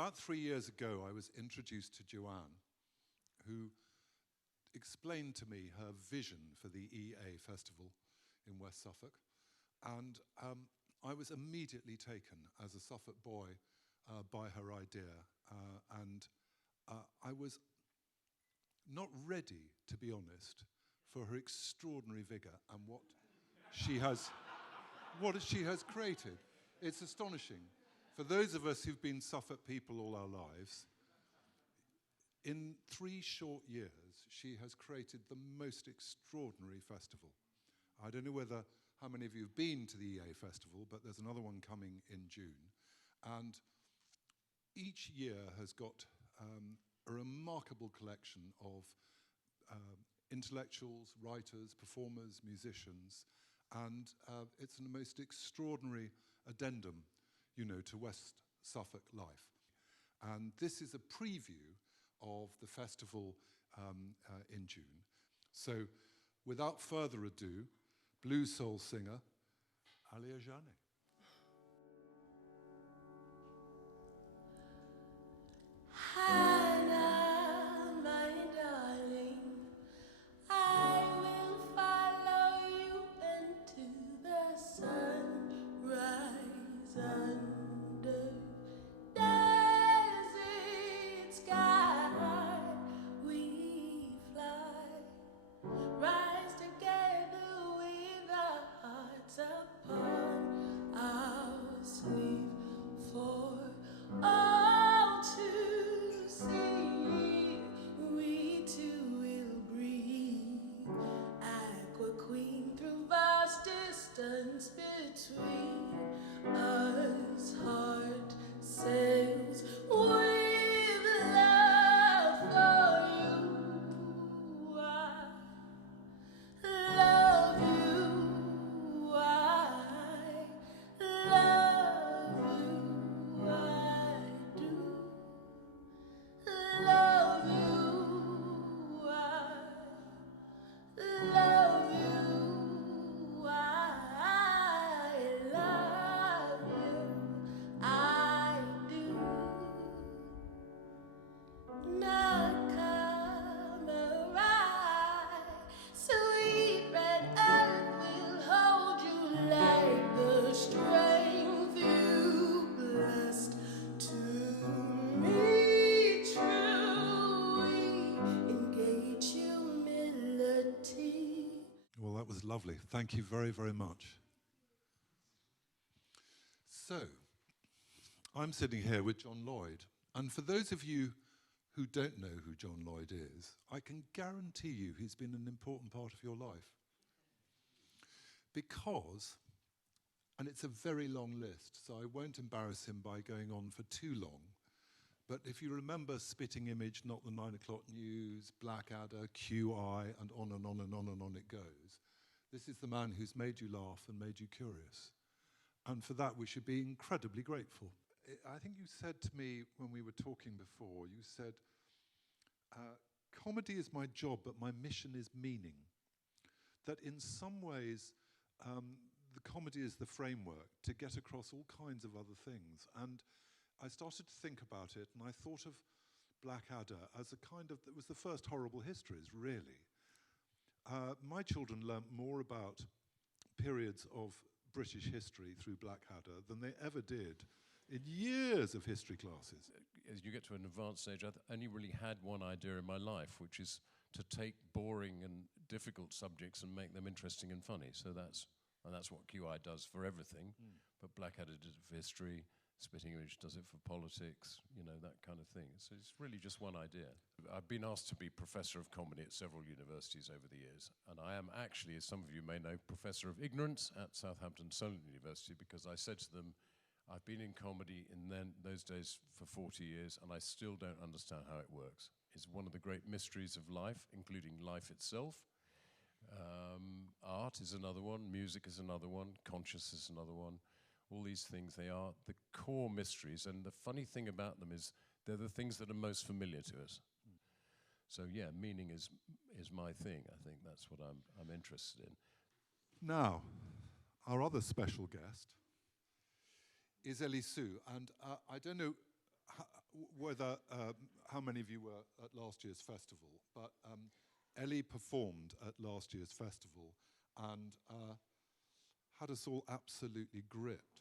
About 3 years ago, I was introduced to Joanne, who explained to me her vision for the EA Festival in West Suffolk. And I was immediately taken as a Suffolk boy by her idea. I was not ready, to be honest, for her extraordinary vigor and what she has created. It's astonishing. For those of us who've been Suffolk people all our lives, in 3 short years, she has created the most extraordinary festival. I don't know how many of you have been to the EA Festival, but there's another one coming in June. And each year has got a remarkable collection of intellectuals, writers, performers, musicians, and it's the most extraordinary addendum, to West Suffolk life. And this is a preview of the festival in June. So, without further ado, blues soul singer, Aaliyah Zhané. Hannah, my darling, I will follow you into the sunrise under desert sky. We fly, rise together with our hearts upon our sleeve for all to see. We two will breathe aqua queen through vast distance between us. Heart sails with love for you. I love you. I love you. I do love you. I love you. I love you. I do. Nakamara, sweet red earth will hold you like the strength you blessed to me. True, engage humility. Well, that was lovely. Thank you very, very much. So, I'm sitting here with John Lloyd. And for those of you who don't know who John Lloyd is, I can guarantee you he's been an important part of your life. Because, and it's a very long list, so I won't embarrass him by going on for too long, but if you remember Spitting Image, Not the 9 O'Clock News, Blackadder, QI, and on and on and on and on it goes, this is the man who's made you laugh and made you curious. And for that, we should be incredibly grateful. I think you said to me when we were talking before, you said, comedy is my job, but my mission is meaning. That in some ways, the comedy is the framework to get across all kinds of other things. And I started to think about it, and I thought of Blackadder as it was the first Horrible Histories, really. My children learnt more about periods of British history through Blackadder than they ever did in years of history classes. As you get to an advanced stage, I only really had one idea in my life, which is to take boring and difficult subjects and make them interesting and funny. So that's what QI does for everything. But Blackadder did it for history, Spitting Image does it for politics, that kind of thing. So it's really just one idea. I've been asked to be professor of comedy at several universities over the years, and I am actually, as some of you may know, professor of ignorance at Southampton Solent University, because I said to them, I've been in comedy in those days for 40 years, and I still don't understand how it works. It's one of the great mysteries of life, including life itself. Art is another one, music is another one, consciousness is another one. All these things, they are the core mysteries, and the funny thing about them is they're the things that are most familiar to us. So yeah, meaning is my thing. I think that's what I'm interested in. Now, our other special guest is Elly Suh, and I don't know whether how many of you were at last year's festival, but Elly performed at last year's festival and had us all absolutely gripped.